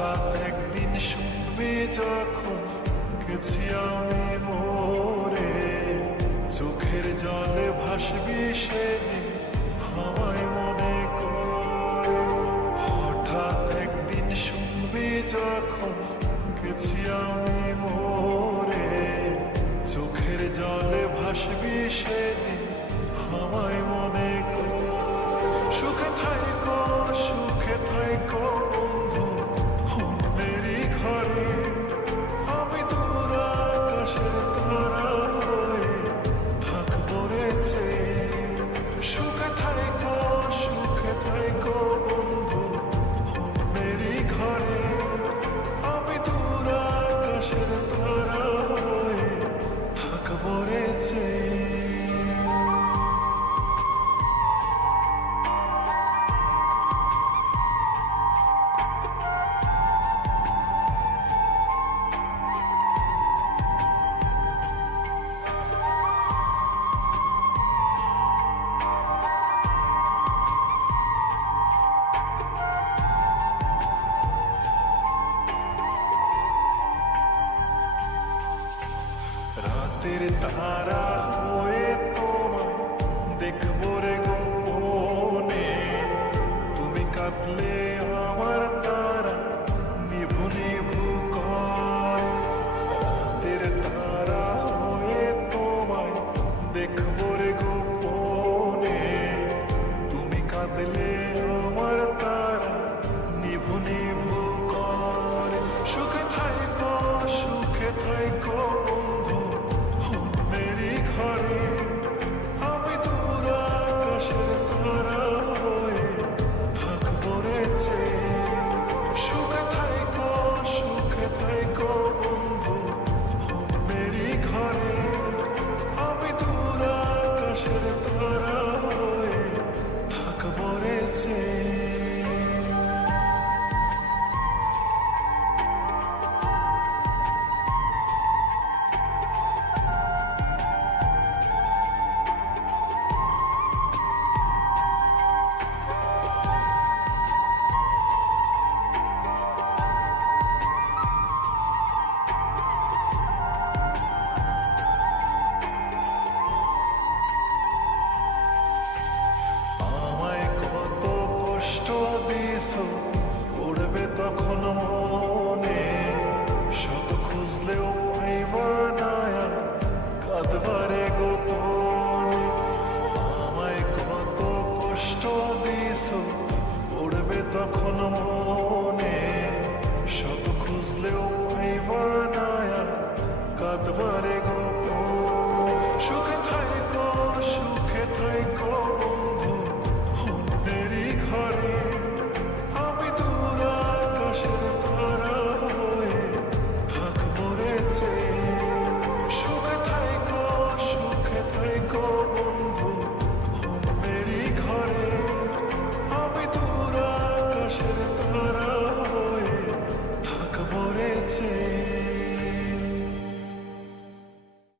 হঠাৎ একদিন শুনবি যখন গেছি আমি মোরে, চোখের জলে ভাসবি সেদিন আমায় মনে করে। হঠাৎ একদিন শুনবি যখন গেছি আমি মোরে, চোখের জলে ভাসবি সেদিন আমায় মনে করে। সুখে থাইকো সুখে থাইকো বন্ধু অন্যেরই ঘরে, আমি দূর আকাশের তারা হয়ে থাকবো রে চেয়ে। সুখে থাইকো বন্ধু অন্যেরই ঘরে, আমি দূর আকাশের তারা হয়ে থাকবো রে চেয়ে। রাতের তারা হয়ে তোমায় দেখবো রে গোপনে, তুমি কাঁদলে আমার তারা নিভু নিভু কয়। রাতের তারা হয়ে তোমায় দেখবো রে গোপনে, তুমি কাঁদলে আমার তারা নিভু নিভু কয়। সুখে থাইকো বন্ধু অন্যেরই ঘরে, আমি দূর আকাশের তারা হয়ে থাকবো রে চেয়ে। সুখে থাইকো বন্ধু অন্যেরই ঘরে, আমি দূর আকাশের তারা হয়ে থাকবো রে চেয়ে। পড়বে তখন